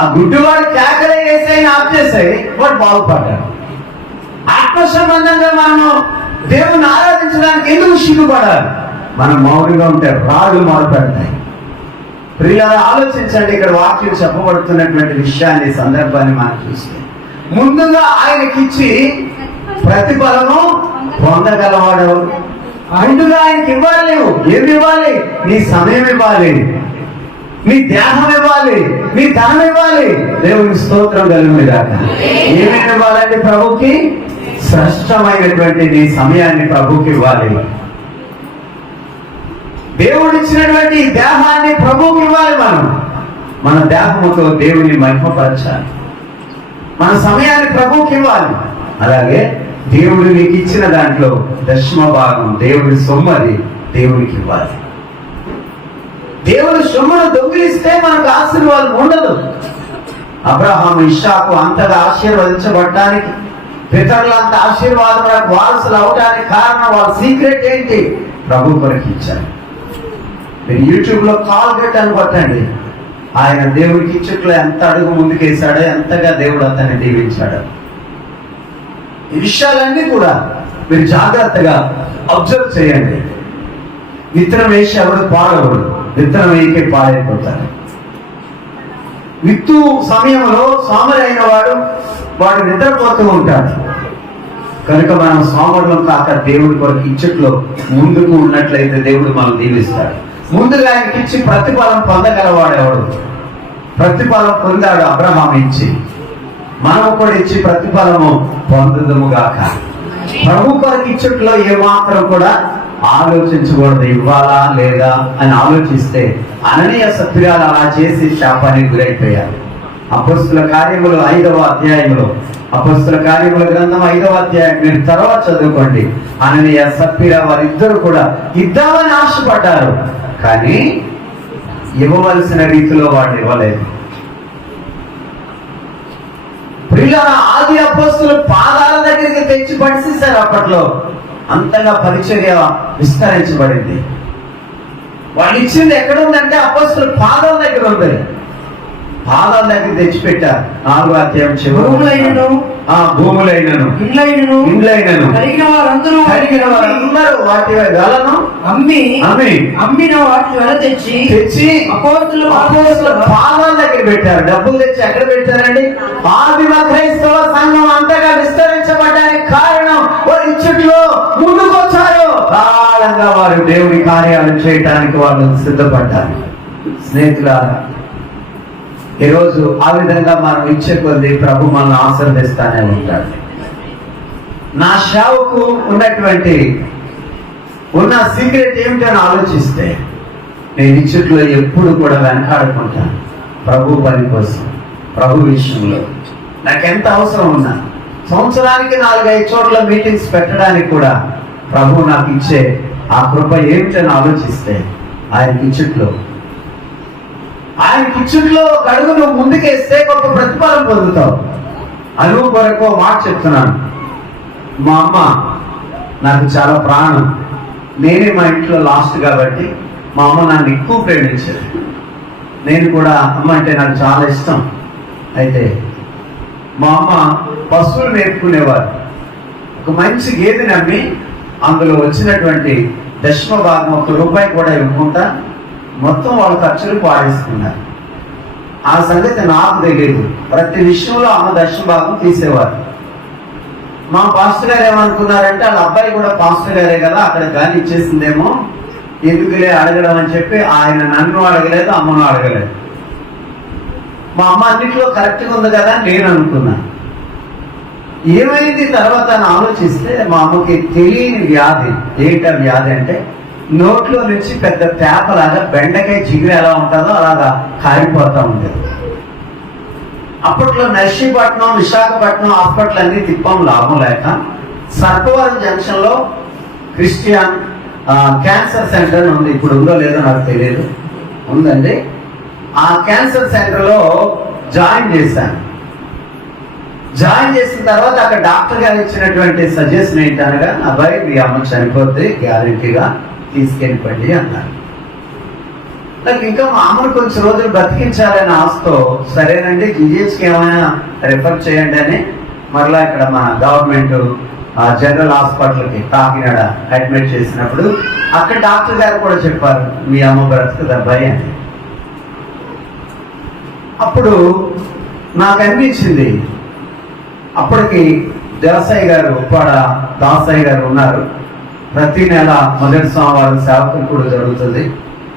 ఆ గుడ్డివాడు కేకలే వేసాయి ఆఫ్ వాడు బాగుపడ్డాడు ఆత్మ సంబంధంగా మనము దేవుని ఆరాధించడానికి ఎందుకు సిగ్గుపడాలి? మనం మౌనంగా ఉంటే రాళ్ళు మారుపడతాయి ప్రియులారా ఆలోచించండి ఇక్కడ వాక్యం చెప్పబడుతున్నటువంటి విషయాన్ని సందర్భాన్ని మనం చూస్తే. ముందుగా ఆయనకిచ్చి ప్రతిఫలము పొందగలవాడు అంటుగా ఆయనకి ఇవ్వాలి నువ్వు. ఏమి ఇవ్వాలి? నీ సమయం ఇవ్వాలి. నీ దేహం ఇవ్వాలి నీ ధనం ఇవ్వాలి. దేవుని స్తోత్రం కలిగి దాకా ఏమేమి ఇవ్వాలండి ప్రభుకి? శ్రేష్టమైనటువంటి నీ సమయాన్ని ప్రభుకి ఇవ్వాలి. దేవుడు ఇచ్చినటువంటి దేహాన్ని ప్రభుకి ఇవ్వాలి మనం. మన దేహముతో దేవుని మహిమపరచాలి. మన సమయాన్ని ప్రభుకి ఇవ్వాలి. అలాగే దేవుడు నీకు ఇచ్చిన దాంట్లో దశమ భాగం దేవుడి సొమ్మది దేవునికి ఇవ్వాలి. దేవుడు సొమ్మును దొంగిలిస్తే మనకు ఆశీర్వాదం ఉండదు. అబ్రహాం ఇషాకు అంతగా ఆశీర్వదించబడటానికి పితరులంత ఆశీర్వాదం వారసులు అవడానికి కారణం వాళ్ళ సీక్రెట్ ఏంటి? ప్రభు కొరకు ఇచ్చారు. మీరు యూట్యూబ్లో కాల్ గట్ అని కొట్టండి. ఆయన దేవుడికి ఇచ్చట్లో ఎంత అడుగు ముందుకేశాడో ఎంతగా దేవుడు అతన్ని దీవించాడు. ఈ విషయాలన్నీ కూడా మీరు జాగ్రత్తగా అబ్జర్వ్ చేయండి. మిత్రం వేసి ఎవరు పాడవడు. విత్తనం వేయకే పాడైపోతారు. విత్తు సమయంలో సోమరైన వాడు వాడు నిద్రపోతూ ఉంటాడు. కనుక మనం సోమరులం కాక దేవుడి కొరకు ఇచ్చట్లో ముందుకు ఉన్నట్లయితే దేవుడు మనం దీవిస్తాడు. ముందుగా ఆయనకి ఇచ్చి ప్రతిఫలం పొందగలవాడు ఎవడు? ప్రతిఫలం పొందాడు అబ్రహాం ఇచ్చి మనం కూడా ఇచ్చి ప్రతిఫలము పొందదుము గాక. ప్రభు కొరకు ఇచ్చట్లో ఏమాత్రం కూడా ఆలోచించకూడదు ఇవ్వాలా లేదా అని ఆలోచిస్తే అననీయ సత్యాలు అలా చేసి శాపానికి గురైపోయారు. అపస్తుల కార్యములు ఐదవ అధ్యాయంలో అపస్తుల కార్యముల గ్రంథం ఐదవ అధ్యాయం. మీరు తర్వాత చదువుకోండి. అననీయ సత్పిర వారిద్దరు కూడా ఇద్దామని ఆశపడ్డారు. కానీ ఇవ్వవలసిన రీతిలో వాళ్ళు ఇవ్వలేదు. ప్రియుల ఆది అపస్తులు పాదాల దగ్గరికి తెచ్చి పడిసేశారు అప్పట్లో. అంతగా పరిచర్య విస్తరించబడింది. వాళ్ళు ఇచ్చింది ఎక్కడ ఉందంటే అపోస్తులు పాదం దగ్గర ఉంది పాదాల దగ్గర తెచ్చిపెట్టారు. నాలుగో అధ్యాయం భూములైనను, చివరి ఆ భూములైనను. ఇళ్ళైనను. ఇండ్లైనను కలిగిన వారందరూ కలిగిన వారందరూ వాటి వెలను అమ్మి అమ్మి. అమ్మిన వాటిని వెల తెచ్చి తెచ్చి అపోస్తుల అపోస్తుల పాదాల దగ్గర పెట్టారు. డబ్బులు తెచ్చి ఎక్కడ పెట్టారండి? ఆదిమ క్రైస్తవ సంఘం అంతగా విస్తరించబడడానికి కారణం వారు ఇచ్చట్లో ముందుకు వచ్చారు వారు దేవుని కార్యాలు చేయడానికి వాళ్ళు సిద్ధపడ్డారు. స్నేహితులారా ఈరోజు ఆ విధంగా మనం ఇచ్చే కొద్ది ప్రభు మనల్ని ఆశీర్వదిస్తానే ఉంటాడు నా సేవకు ఉన్నటువంటి ఉన్న సీక్రెట్ ఏమిటని ఆలోచిస్తే నేను ఇచ్చట్లో ఎప్పుడు కూడా వెనకాడుకుంటాను ప్రభు పని కోసం ప్రభు విషయంలో నాకెంత అవసరం ఉన్నా సంవత్సరానికి నాలుగైదు చోట్ల మీటింగ్స్ పెట్టడానికి కూడా ప్రభు నాకు ఇచ్చే ఆ కృప ఏమిటని ఆలోచిస్తే ఆయనకి ఇచ్చట్లో ఆయన పుచ్చుట్లో ఒక అడుగు నువ్వు ముందుకేస్తే గొప్ప ప్రతిఫలం పొందుతావు. అనువు కొరకు మాట చెప్తున్నాను. మా అమ్మ నాకు చాలా ప్రాణం. నేనే మా ఇంట్లో లాస్ట్ కాబట్టి మా అమ్మ నన్ను ఎక్కువ ప్రేమించేది. నేను కూడా అమ్మ అంటే నాకు చాలా ఇష్టం. అయితే మా అమ్మ పశువులు నేర్పుకునేవారు ఒక మంచి గేదెని అమ్మి అందులో వచ్చినటువంటి దశమ భాగం ఒక రూపాయి కూడా ఇవ్వకుండా మొత్తం వాళ్ళ ఖర్చులు పాడేసుకున్నారు ఆ సంగతి నాకు తెలియదు. ప్రతి విషయంలో ఆమె దర్శన భాగం తీసేవారు. మా పాస్టర్ గారు ఏమనుకున్నారంటే వాళ్ళ అబ్బాయి కూడా పాస్టర్ గారే కదా అక్కడ గాలి ఇచ్చేసిందేమో ఎందుకులే అడగడం అని చెప్పి ఆయన నన్ను అడగలేదు అమ్మను అడగలేదు. మా అమ్మ అన్నింటిలో కరెక్ట్గా ఉంది కదా అని నేను అనుకున్నాను ఏమైంది తర్వాత అని ఆలోచిస్తే మా అమ్మకి తెలియని వ్యాధి ఏంట వ్యాధి అంటే నోట్లో నుంచి పెద్ద తేపలాగా బెండకాయ చిగురు ఎలా ఉంటుందో అలాగా కారిపోతూ ఉండేది. అప్పట్లో నర్సీపట్నం విశాఖపట్నం హాస్పిటల్ అన్ని తిప్పం లాభం లేక సర్పవరం జంక్షన్లో క్రిస్టియన్ క్యాన్సర్ సెంటర్ అని ఉంది. ఇప్పుడు ఉందో లేదో నాకు తెలియదు. ఉందండి. ఆ క్యాన్సర్ సెంటర్లో జాయిన్ చేశాను. జాయిన్ చేసిన తర్వాత అక్కడ డాక్టర్ గారు ఇచ్చినటువంటి సజెషన్ ఏంటనగా అబ్బాయి మీ అమ్మ చనిపోద్ది గ్యారంటీగా తీసుకెళ్ళిపోండి అన్నారు. నాకు ఇంకా మా అమ్మను కొంచెం రోజులు బ్రతికించాలని ఆశతో సరేనండి జిజిహెచ్కి ఏమైనా రెఫర్ చేయండి అని మరలా ఇక్కడ మన గవర్నమెంట్ జనరల్ హాస్పిటల్కి కాకినాడ అడ్మిట్ చేసినప్పుడు అక్కడ డాక్టర్ గారు కూడా చెప్పారు మీ అమ్మ బ్రతుకు అబ్బాయి అని. అప్పుడు నాకు అనిపించింది. అప్పటికి దేవసాయి గారు ఉప్పాడ దాసాయి గారు ఉన్నారు. ప్రతి నెల మొదటి సోమవారం సేవకులు కూడా జరుగుతుంది.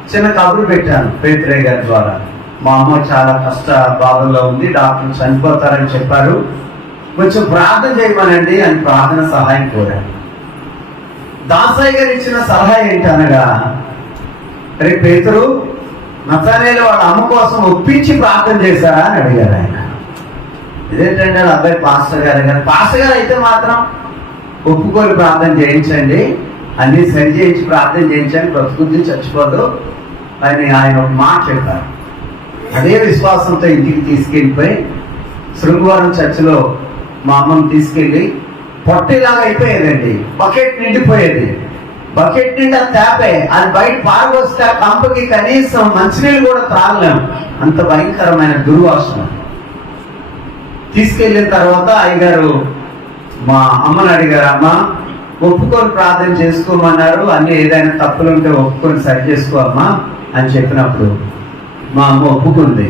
చిన్న కబురు పెట్టాను పేత్రయ్య గారి ద్వారా. మా అమ్మ చాలా కష్ట బాధల్లో ఉంది డాక్టర్ చనిపోతారని చెప్పారు. కొంచెం ప్రార్థన చేయమనండి అని ప్రార్థన సహాయం కోరాను. దాసయ్య గారు ఇచ్చిన సలహా ఏంటనగా రే పేతురు నతనేలు వాళ్ళ అమ్మ కోసం ఒప్పించి ప్రార్థన చేశారా? అని అడిగారు ఆయన. ఇదేంటంటే అబ్బాయి పాస్టర్ గారు? గారు పాస్టర్ గారు అయితే మాత్రం ఒప్పుకొని ప్రార్థన చేయించండి. అన్ని సరి చేయించి ప్రార్థన చేయించండి. బ్రతుకుంది చచ్చిపోదు. అని ఆయన ఒక మాట చెప్పారు అదే విశ్వాసంతో ఇంటికి తీసుకెళ్ళిపోయి శృంగవరం చర్చిలో మా అమ్మను తీసుకెళ్ళి పొట్టేలాగా అయిపోయేదండి. బకెట్ నిండిపోయేది. బకెట్ నిండా తేపే. అది బయట పారబోస్తే ఆ కంపకి కనీసం మంచినీళ్ళు కూడా త్రాగలేము. అంత భయంకరమైన దుర్వాసన. తీసుకెళ్ళిన తర్వాత అయ్యగారు మా అమ్మని అడిగారు అమ్మ ఒప్పుకొని ప్రార్థన చేసుకోమన్నారు. అన్ని ఏదైనా తప్పులు ఉంటే ఒప్పుకొని సరి చేసుకో అమ్మా అని చెప్పినప్పుడు మా అమ్మ ఒప్పుకుంది.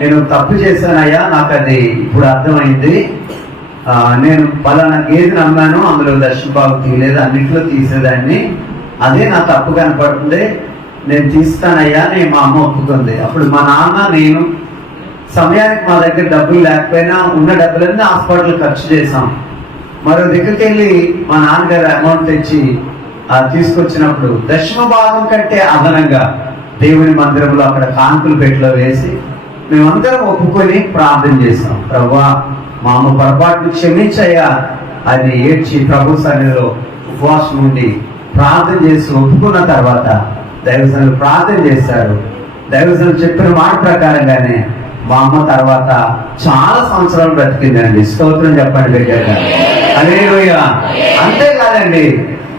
నేను తప్పు చేశానయ్యా నాకు అది ఇప్పుడు అర్థమైంది. నేను పలానా గేదెని అమ్మాను అందులో దర్శనబాబు తీయలేదు అన్నింటిలో తీసేదాన్ని. అదే నా తప్పు కనపడుతుంది. నేను తీస్తానయ్యా అని మా అమ్మ ఒప్పుకుంది. అప్పుడు మా నాన్న నేను సమయానికి మా దగ్గర డబ్బులు లేకపోయినా ఉన్న డబ్బులన్నీ హాస్పిటల్ ఖర్చు చేశాం. మరో దగ్గరికి వెళ్ళి మా నాన్నగారు అమౌంట్ తెచ్చి ఆ, తీసుకొచ్చినప్పుడు దశమ భాగం కంటే అదనంగా దేవుని మందిరంలో అక్కడ కానుకలు పెట్టిలో వేసి మేమందరం ఒప్పుకొని ప్రార్థన చేసాం ప్రభా మా అమ్మ పొరపాటు క్షమించయ్యా. అది ఏడ్చి ప్రభు సన్నిధిలో ఉపవాసం ఉండి ప్రార్థన చేసి ఒప్పుకున్న తర్వాత దైవజనులు ప్రార్థన చేశారు. దైవజనులు చెప్పిన మాట ప్రకారంగానే మా అమ్మ తర్వాత చాలా సంవత్సరాలు బ్రతికిందండి. స్తోత్రం చెప్పండి బిడ్డగా అదేలోయ అంతేకాదండి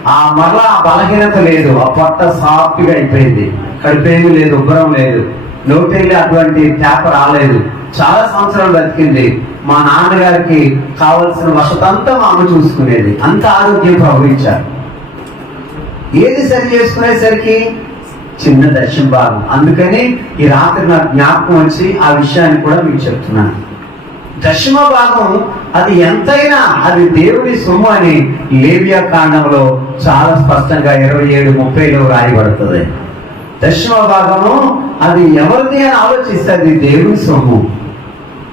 ఆ మరలా ఆ బలహీనత లేదు. ఆ పొట్ట సాఫ్ట్గా అయిపోయింది. కడిపేమి లేదు ఉబ్బరం లేదు. నోటెళ్ళి అటువంటి తేప రాలేదు. చాలా సంవత్సరాలు బ్రతికింది. మా నాన్నగారికి కావలసిన వసతంతా అంతా మా అమ్మ చూసుకునేది. అంత ఆరోగ్యం ప్రభవించారు ఏది సరి చేసుకునేసరికి చిన్న దర్శన భాగం అందుకని ఈ రాత్రి నాకు జ్ఞాపకం వచ్చి ఆ విషయాన్ని కూడా మీకు చెప్తున్నాను. దశమ భాగం అది ఎంతైనా అది దేవుడి సొమ్ము అని లేవియా కాండంలో చాలా స్పష్టంగా ఇరవై ఏడు ముప్పైలో రాయబడుతుంది. దశమ భాగము అది ఎవరిది అని ఆలోచిస్తే అది దేవుడి సొమ్ము.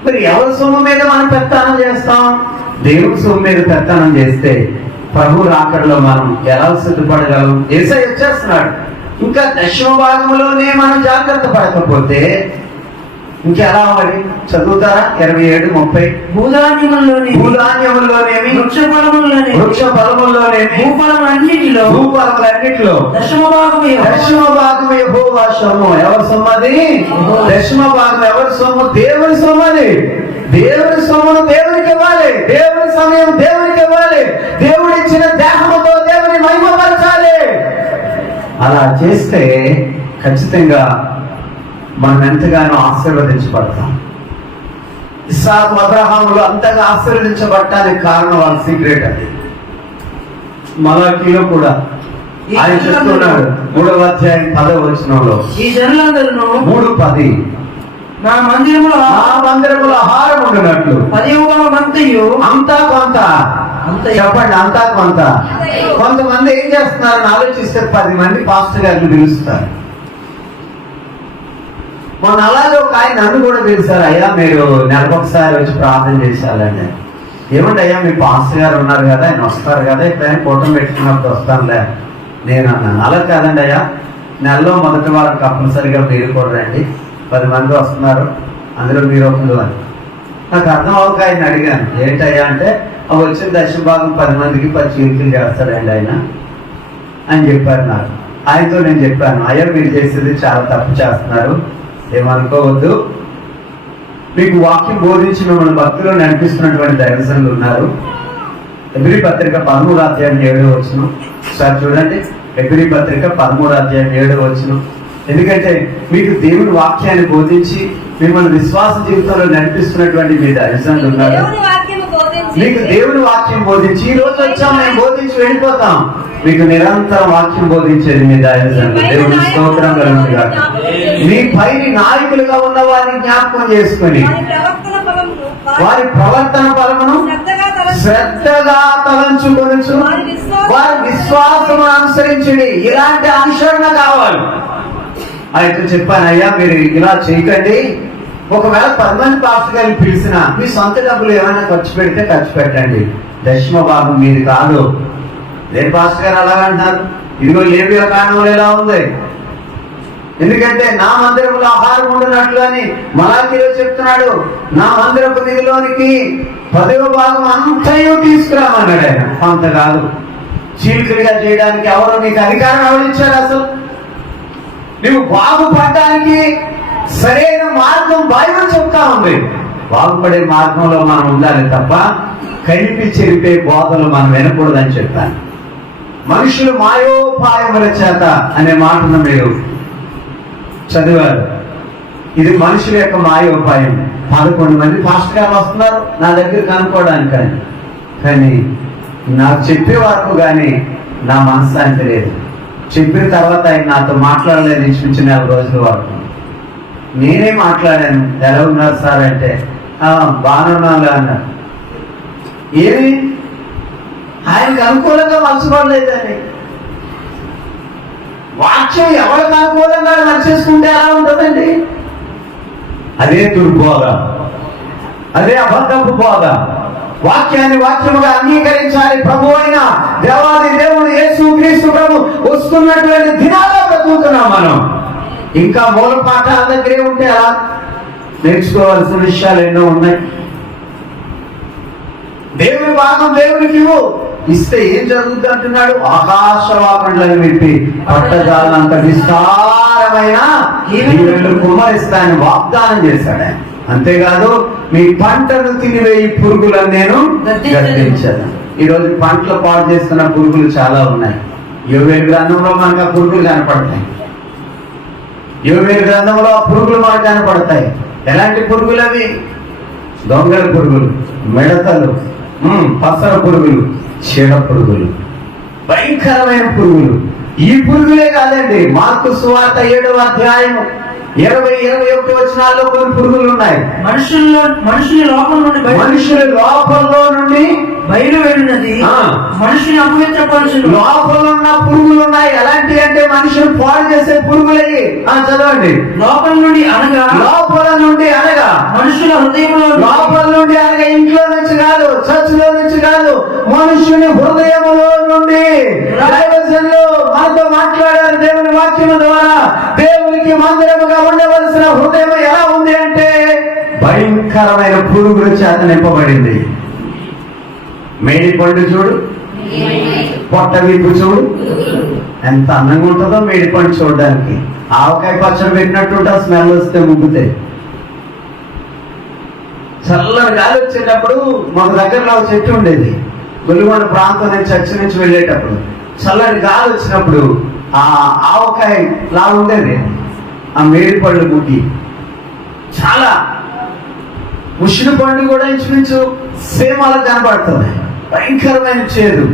మరి ఎవరి సొమ్ము మీద మనం పెత్తానం చేస్తాం? దేవుడి సొమ్ము మీద పెత్తానం చేస్తే ప్రభు రాకడలో మనం ఎలా సిద్ధపడగలం? ఏసై వచ్చేస్తున్నాడు. ఇంకా దశమ భాగంలోనే మనం జాగ్రత్త పడకపోతే ఇంకెలా మరి? చదువుతారా? ఇరవై ఏడు ముప్పై. భూధాన్యముల్లోని. భూధాన్యములోనేమి వృక్ష ఫలముల్లోని వృక్ష ఫలముల్లోనేమి భూఫలములన్నిటిలో. భూఫలములన్నిటిలో దశమ భాగము. దశమ భాగం యెహోవా సొమ్ము ఎవరి సొమ్మది దశమ భాగం ఎవరి సొమ్ము? దేవుని సొమ్మది దేవుని సొమ్మును దేవునికి ఇవ్వాలి. దేవుని సమయం దేవునికి ఇవ్వాలి. దేవుడు ఇచ్చిన దేహముతో దేవుని మహిమపరచాలి అలా చేస్తే ఖచ్చితంగా మనం ఎంతగానో ఆశీర్వదించబడతాం. ఇస్సాకు అబ్రహాములు అంతగా ఆశీర్వదించబడటానికి కారణం వాళ్ళ సీక్రెట్ అది. మలాకీలో కూడా. ఆయన చెప్తున్నాడు మూడవ అధ్యాయం పదవ వచనంలో. ఈ జనులందరూ మూడు పది. నా మందిరములో ఆ మందిరములో ఆహారం ఉండినట్లు. భాగం అంతయు అంతా కొంత. అంత చెప్పండి అంతా కొంత. కొంతమంది ఏం చేస్తున్నారని ఆలోచిస్తే పది మంది పాస్టర్ గారిని పిలుస్తారు. మొన్న అలాగే ఒక ఆయన నన్ను కూడా పిలిచారు అయ్యా మీరు నెలకొకసారి వచ్చి ప్రార్థన చేశారండి. ఏమంటే అయ్యా మీ పాస్టర్ గారు ఉన్నారు కదా ఆయన వస్తారు కదా ఎప్పుడైనా కూటమి పెట్టుకున్నప్పుడు వస్తానులే నేను అన్నాను అలా కాదండి అయ్యా నెలలో మొదటి వారం కంపల్సరిగా మీరు కూడా రండి పది మంది వస్తున్నారు అందులో మీరు ఒకరు అని నాకు అర్థం అవ్వక ఆయన అడిగాను ఏంటయ్యా అంటే వచ్చిన దశ భాగం పది మందికి పది చీలికలు చేస్తాడండి ఆయన అని చెప్పారు నాకు. ఆయనతో నేను చెప్పాను అయ్యా మీరు చేసేది చాలా తప్పు చేస్తున్నారు. ఏమనుకోవద్దు. మీకు వాక్యం బోధించి మిమ్మల్ని భక్తులు నడిపిస్తున్నటువంటి దైవజనులు ఉన్నారు. ఎబ్రి పత్రిక పదమూడు అధ్యాయం ఏడు వచ్చును సార్ చూడండి. ఎబ్రి పత్రిక పదమూడు అధ్యాయం ఏడు వచ్చును ఎందుకంటే మీకు దేవుని వాక్యాన్ని బోధించి మిమ్మల్ని విశ్వాస జీవితంలో నడిపిస్తున్నటువంటి మీ దైవజనులు ఉన్నారు. మీకు దేవుని వాక్యం బోధించి ఈ రోజు వచ్చాం మేము బోధించి వెళ్ళిపోతాం. మీకు నిరంతరం వాక్యం బోధించేది మీ దయచేసి దేవుని స్తోత్రం కలుగుగా మీ పైని నాయకులుగా ఉన్న వారిని జ్ఞాపకం చేసుకొని వారి ప్రవర్తన ఫలమును శ్రద్ధగా తలంచు. వారి విశ్వాసము అనుసరించండి. ఇలాంటి అనుసరణ కావాలి. అయితే చెప్పాను అయ్యా మీరు ఇలా చేయకండి. ఒకవేళ పర్మనెంట్ పాస్టర్ గారిని పిలిచినా మీ సొంత డబ్బులు ఏమైనా ఖర్చు పెడితే ఖర్చు పెట్టండి. దశమ భాగం మీది కాదు. లేదు పాస్టర్ గారు అలాగ అంటున్నారు. ఇదిగో లేబియా కారణంలో ఎలా ఉంది? ఎందుకంటే నా మందిరంలో ఆహారం ఉండినట్లు అని మలాఖీలో చెప్తున్నాడు నా మందిరపు నిధిలోనికి పదవ భాగం అంతయు తీసుకురామన్నాడు ఆయన. అంత కాదు. చీలికలుగా చేయడానికి ఎవరో నీకు అధికారం ఎవరిచ్చారు అసలు? నువ్వు బాగుపడడానికి సరైన మార్గం బైబిల్ చెప్తా ఉంది. బాగుపడే మార్గంలో మనం ఉండాలి తప్ప కలిపి చెరిపే బోధలు మనం వినకూడదని చెప్తాను మనుషులు మాయోపాయముల చేత అనే మాటను మీరు చదివారు. ఇది మనుషుల యొక్క మాయోపాయం. పదకొండు మంది ఫాస్ట్ గారు వస్తున్నారు నా దగ్గర కనుక్కోవడానికి కానీ కానీ నాకు చెప్పే వరకు కానీ నా మనశ్శాంతి లేదు. చెప్పిన తర్వాత ఆయన నాతో మాట్లాడలేదు ఇంచుమించు నెల రోజుల వరకు. నేనే మాట్లాడాను. ఎలా ఉన్నారు సార్ అంటే "ఆ, బాగానే అన్నారు ఏమి? ఆయనకు అనుకూలంగా మలచబడలేదని వాక్యం ఎవరికి అనుకూలంగా నడిచేసుకుంటే ఎలా ఉంటుందండి? అదే దుర్బోధ. అదే అబద్ధపు బోధ. వాక్యాన్ని వాక్యముగా అంగీకరించాలి. ప్రభు అయిన దేవాది దేవుడు యేసు క్రీస్తు ప్రభు వస్తున్నటువంటి దినాల్లో బ్రతుకుతున్నాం మనం. ఇంకా మూల పాఠాల దగ్గరే ఉంటే అలా నేర్చుకోవాల్సిన విషయాలు ఎన్నో ఉన్నాయి. దేవుని భాగం దేవునికి ఇవ్వు. ఇస్తే ఏం జరుగుతుంది అంటున్నాడు? ఆకాశవాకండ్లను విప్పి పట్టజాలంత విస్తారమైన దీవెనలు కుమ్మరిస్తానని వాగ్దానం చేశాడు. ఆయన అంతేకాదు మీ పంటను తినివేయి పురుగులను నేను గద్దించాను. ఈ రోజు పంటలు పాడు చేస్తున్న పురుగులు చాలా ఉన్నాయి. యోవేలు గ్రంథంలో మనకు ఆ పురుగులు కనపడతాయి. యోవేలు గ్రంథంలో పురుగులు మాకు కనపడతాయి ఎలాంటి పురుగులు అవి? దొంగల పురుగులు మిడతలు పసర పురుగులు చీడ పురుగులు భయంకరమైన పురుగులు. ఈ పురుగులే కాదండి మార్కు సువార్త ఏడవ అధ్యాయము. ఇరవై ఇరవై ఒకటి వచనాల్లో కొన్ని పురుగులు ఉన్నాయి. మనుషుల్లో మనుషుని లోపం నుండి మనుషుల లోపంలో నుండి బయలు వెళ్ళినది. మనుషుని అపవిత్రపరచును. లోపల ఉన్న పురుగులు ఉన్నాయి. ఎలాంటి అంటే మనుషులు పాడు చేసే పురుగులయ్యి ఆ చదవండి. లోపల నుండి అనగా లోపల నుండి అనగా. మనుషుల హృదయంలో లోపల నుండి అనగా ఇంట్లో నుంచి కాదు చర్చ్లో నుంచి కాదు మనుషుని హృదయములో నుండి. దైవజనులు మనతో మాట్లాడారు దేవుని వాక్యము ద్వారా దేవునికి మందిరముగా ఉండవలసిన హృదయం ఎలా ఉంది అంటే భయంకరమైన పురుగుల చేత నింపబడింది. మేడి పండు చూడు. పొట్ట వీపు చూడు. ఎంత అందంగా ఉంటుందో మేడి పండు చూడడానికి. ఆవకాయ పచ్చడి పెట్టినట్టు స్మెల్ వస్తే ముగ్గుతే. చల్లని గాలి వచ్చేటప్పుడు మాకు దగ్గరలో చెట్టు ఉండేది. గొల్లిగొండ ప్రాంతం నుంచి చర్చి నుంచి వెళ్ళేటప్పుడు. చల్లని గాలి వచ్చినప్పుడు ఆ ఆవకాయ లా ఉండేది. ఆ మేడి పళ్ళు ముగ్గి. చాలా ముషిడి పండు కూడా ఇంచుమించు సేమ్ అలా కనబడుతుంది భయంకరమైన చేదు.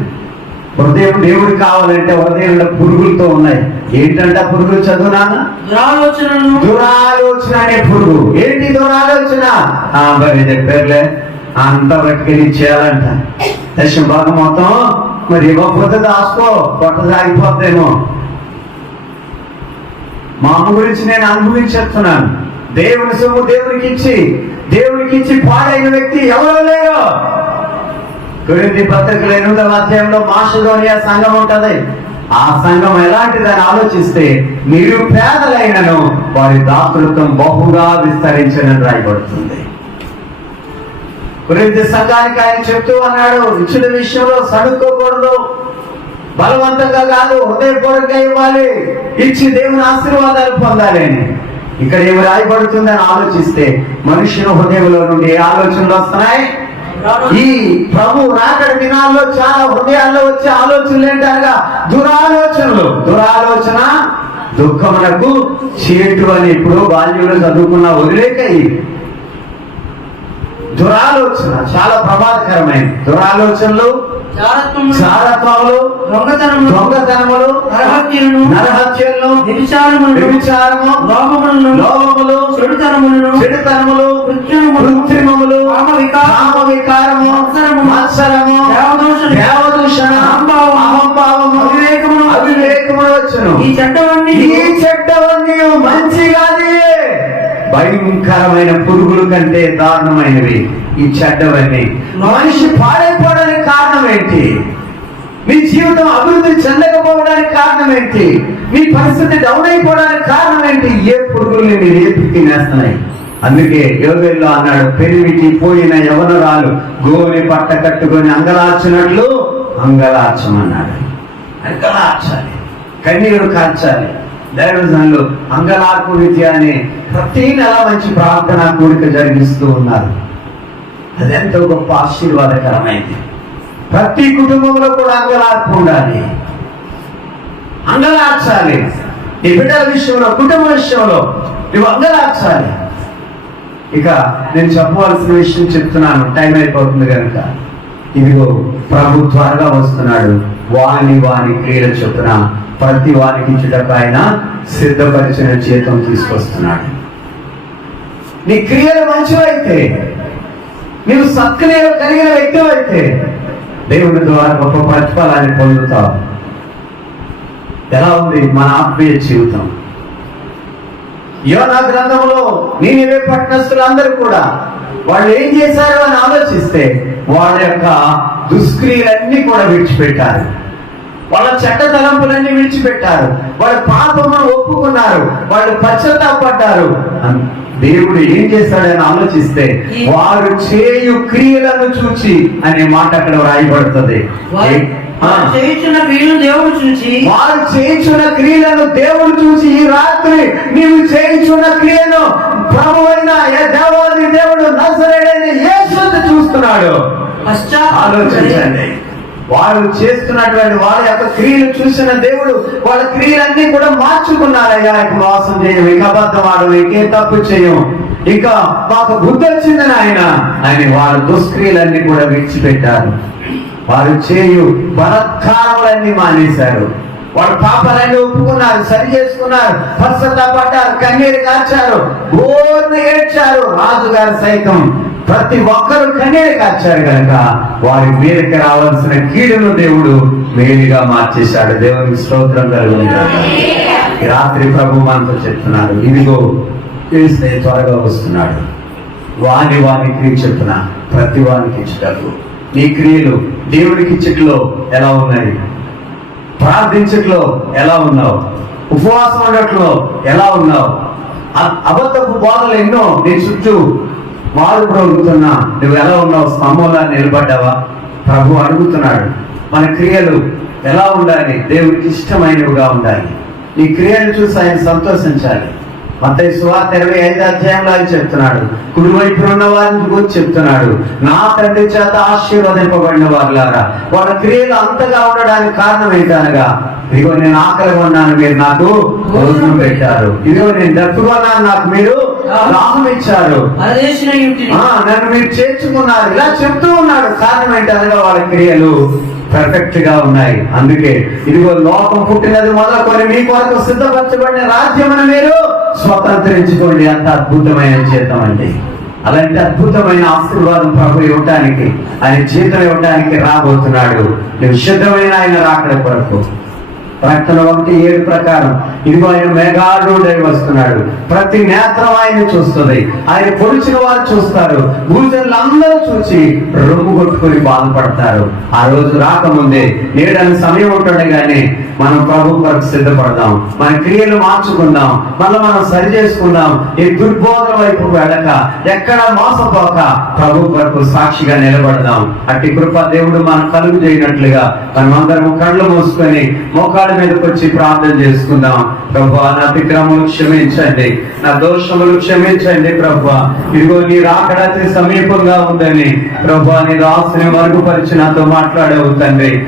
హృదయం దేవుడు కావాలంటే హృదయంలో పురుగులతో ఉన్నాయి. ఏంటంటే పురుగులు చదువు నాన్న? దురాలోచనలను దురాలోచన అనే పురుగు. ఏంటి దురాలోచన? చెప్పారులే. అంత పట్టుకెళ్ళి ఇచ్చేయాలంట దశం భాగం మొత్తం మరి ఇవ్వకపోతే దాసుకో పొట్ట సాగిపోతేమో మా అమ్మ గురించి నేను అనుభవించి చెప్తున్నాను దేవుని సొమ్ము దేవునికి ఇచ్చి దేవునికి ఇచ్చి పాడైన వ్యక్తి ఎవరో లేరు. కొరింది పత్రికలు ఎనిమిదవ అధ్యాయంలో మాషధోనియా సంఘం ఉంటది. ఆ సంఘం ఎలాంటిదని ఆలోచిస్తే నిరుపేదలైనను వారి దాతృత్వం బహుగా విస్తరించని రాయబడుతుంది. కొరింది సంఘానికి ఆయన చెప్తూ అన్నాడు ఇచ్చిన విషయంలో సడుక్కోకూడదు బలవంతంగా కాదు హృదయపూర్వకంగా ఇవ్వాలి. ఇచ్చి దేవుని ఆశీర్వాదాలు పొందాలి. ఇక్కడ ఏమి రాయబడుతుందని ఆలోచిస్తే మనుషుల హృదయంలో నుండి ఏ ఆలోచనలు వస్తున్నాయి? ఈ ప్రభు రాకడ దినాల్లో చాలా హృదయాల్లో వచ్చే ఆలోచనలు ఏంటనగా దురాలోచనలు. దురాలోచన దుఃఖమునకు చేటు అని ఇప్పుడు బాల్యంలో చదువుకున్న వదిలేక. దురాలోచన చాలా ప్రమాదకరమైనది. దురాలోచనలు జారత్వములు సారత్వములు దొంగతనములు దొంగతనములు నరహత్యలను నరహత్యలను వ్యభిచారములను వ్యభిచారము లోపములను లోభములు చెడుతనములను చెడుతనములు కృత్రిమములు, కృత్రిమములు కామ వికారము, కామ వికారము మత్సరము, మత్సరము దేవదూషణ, దేవదూషణ అహంభావము, అహంభావము అవివేకమును, అవివేకములు వచ్చును. ఈ చెడ్డవన్నీ ఈ చెడ్డవన్నీ భయంకరమైన పురుగుల కంటే దారుణమైనవి ఈ చెడ్డవన్నీ. మనిషి పాడైపోవడానికి కారణం ఏంటి? మీ జీవితం అభివృద్ధి చెందకపోవడానికి కారణం ఏంటి? మీ పరిస్థితి డౌన్ అయిపోవడానికి కారణం ఏంటి? ఏ పురుగుల్ని మీరు ఏపి తినేస్తున్నాయి అందుకే యోగల్లో అన్నాడు పెరివిటి పోయిన యవనరాలు గోని పట్ట కట్టుకొని అంగలార్చినట్లు అంగలార్చమన్నాడు. అంగలార్చాలి. కన్నీరు కార్చాలి. దైవజనులు అంగలార్పు విద్య అనే ప్రతి నెల మంచి ప్రార్థన కోరిక జరిగిస్తూ ఉన్నారు. అదెంతో గొప్ప ఆశీర్వాదకరమైంది. ప్రతి కుటుంబంలో కూడా అంగలార్పు ఉండాలి. అంగలార్చాలి. నీ బిడ్డల విషయంలో కుటుంబ విషయంలో నువ్వు అంగలార్చాలి. ఇక నేను చెప్పవలసిన విషయం చెప్తున్నాను. టైం అయిపోతుంది కనుక. ఇదిగో ప్రభు త్వరగా వస్తున్నాడు. వాని వాని క్రియల చొప్పున ప్రతి వానికి ఇచ్చుటకు ఆయన సిద్ధపరిచిన జీతం తీసుకొస్తున్నాడు. నీ క్రియలు మంచివైతే నీవు సత్క్రియలు కలిగిన వ్యక్తివైతే దేవుని ద్వారా గొప్ప ప్రతిఫలాన్ని పొందుతావు. ఎలా ఉంది మన ఆత్మీయ జీవితం? యోనా గ్రంథంలో నేనివే పట్టణస్తులందరూ కూడా వాళ్ళు ఏం చేశారు అని ఆలోచిస్తే వాళ్ళ యొక్క దుష్క్రియలన్నీ కూడా విడిచిపెట్టారు. వాళ్ళ చెడ్డ తలంపులన్నీ విడిచిపెట్టారు. వాళ్ళ పాపమును ఒప్పుకున్నారు. వాళ్ళు పశ్చాత్తాపడ్డారు. దేవుడు ఏం చేశాడని ఆలోచిస్తే వారు చేయు క్రియలను చూచి అనే మాట అక్కడ వ్రాయబడుతుంది వారు ఏ- ఆ. వారు చేయుచున్న క్రియలు దేవుడు చూచి వారు చేయించున్న క్రియలను దేవుడు చూసి ఈ రాత్రి నీవు చేయించున్న క్రియను ప్రభు అయిన దేవాది దేవుడు నజరేడని యేసు చూస్తున్నాడు. ఆలోచించండి. వారు చేస్తున్నటువంటి వాళ్ళ యొక్క క్రియలు చూసిన దేవుడు వాళ్ళ క్రియలన్నీ కూడా మార్చుకున్నారయ్యా ఇక మోసం చేయం ఇక అబద్ధం ఆడము ఇంకే తప్పు చేయం ఇంకా మాకు బుద్ధి వచ్చిందని ఆయన ఆయన వాళ్ళ దుష్క్రియలన్నీ కూడా విడిచిపెట్టారు. వారు చేయు బలత్కారములన్నీ మానేశారు. వాడు పాపాలన్నీ ఒప్పుకున్నారు సరి చేసుకున్నారు పశ్చాత్తాపడ్డారు కన్నీరు కాచారు బోర్ను ఏడ్చారు. రాజుగారు సైతం ప్రతి ఒక్కరు కన్నీరు కాచారు కనుక వారి మీదకి రావాల్సిన కీడును దేవుడు మేలుగా మార్చేశాడు. దేవునికి స్తోత్రం కలుగుతుంది రాత్రి ప్రభు మనతో చెప్తున్నాడు ఇదిగో తెలిస్తే త్వరగా వస్తున్నాడు. వాని వాని క్రియ ప్రతి వానికి ఇచ్చుటకు నీ క్రియలు దేవుడికి ఇచ్చట్లో ఎలా ఉన్నాయి? ప్రార్థించట్లో ఎలా ఉన్నావు? ఉపవాసం ఉండట్లో ఎలా ఉన్నావు? అబద్ధపు బోధలు ఎన్నో నీ చుట్టూ వారు బ్రతుకుతున్నా నువ్వు ఎలా ఉన్నావు? స్తంభంలా నిలబడ్డావా? ప్రభు అడుగుతున్నాడు మన క్రియలు ఎలా ఉండాలి? దేవుడికి ఇష్టమైనవిగా ఉండాలి. నీ క్రియలు చూసి ఆయన సంతోషించాలి. సువార్త ఇరవై ఐదు అధ్యాయంలో ఆయన చెప్తున్నాడు. కుడివైపు ఉన్న వారిని గురించి చెప్తున్నాడు. నా తండ్రి చేత ఆశీర్వదింపబడిన వారులారా వాళ్ళ క్రియలు అంతగా ఉండడానికి కారణం ఏంటనగా ఇదిగో నేను ఆకలి ఉన్నాను మీరు నాకు భోజనం పెట్టారు. ఇదిగో నేను దప్పుగా ఉన్నాను నాకు మీరు దాహం ఇచ్చారు. నన్ను మీరు చేర్చుకున్నారు. ఇలా చెప్తూ ఉన్నాడు. కారణం ఏంటనగా వాళ్ళ క్రియలు పర్ఫెక్ట్గా ఉన్నాయి. అందుకే ఇదిగో లోకం పుట్టినది మొదలుకొని మీ కొరకు సిద్ధపరచబడిన రాజ్యమును మీరు స్వతంత్రించుకోండి. అంత అద్భుతమైన జీతం అండి. అలాంటి అద్భుతమైన ఆశీర్వాదం ప్రభు ఇవ్వటానికి ఆయన జీతం ఇవ్వడానికి రాబోతున్నాడు. నువ్వు ఆయన రాకడ కొరకు. ప్రకటన ఒకటి ఏడు ప్రకారం ఇదిగో ఆయన మేఘారుడై వస్తున్నాడు. ప్రతి నేత్రం ఆయన చూస్తుంది. ఆయన పొడిచిన వారు చూస్తారు. భూజనులు అందరూ చూసి రొమ్ము కొట్టుకుని బాధపడతారు. ఆ రోజు రాకముందే నేడని సమయం ఉంటుండగానే మనం ప్రభు కొరకు సిద్ధపడదాం. మన క్రియలు మార్చుకుందాం. మళ్ళీ మనం సరి చేసుకుందాం. ఈ దుర్బోధ వైపు వెళ్ళక ఎక్కడ మోసపోక ప్రభు కొరకు సాక్షిగా నిలబడదాం. అట్టి కృప దేవుడు మన కలుగు చేయనట్లుగా మనమందరం కళ్ళు మూసుకొని పాదాల మీదకి వచ్చి ప్రార్థన చేసుకుందాం. ప్రభు నా అతిక్రమలు క్షమించండి. నా దోషములు క్షమించండి ప్రభు. ఇదిగో నీ రాకడ సమీపంగా ఉందని. ప్రభు నీ రాసుని మరుగుపరిచి నాతో మాట్లాడవు తండ్రి.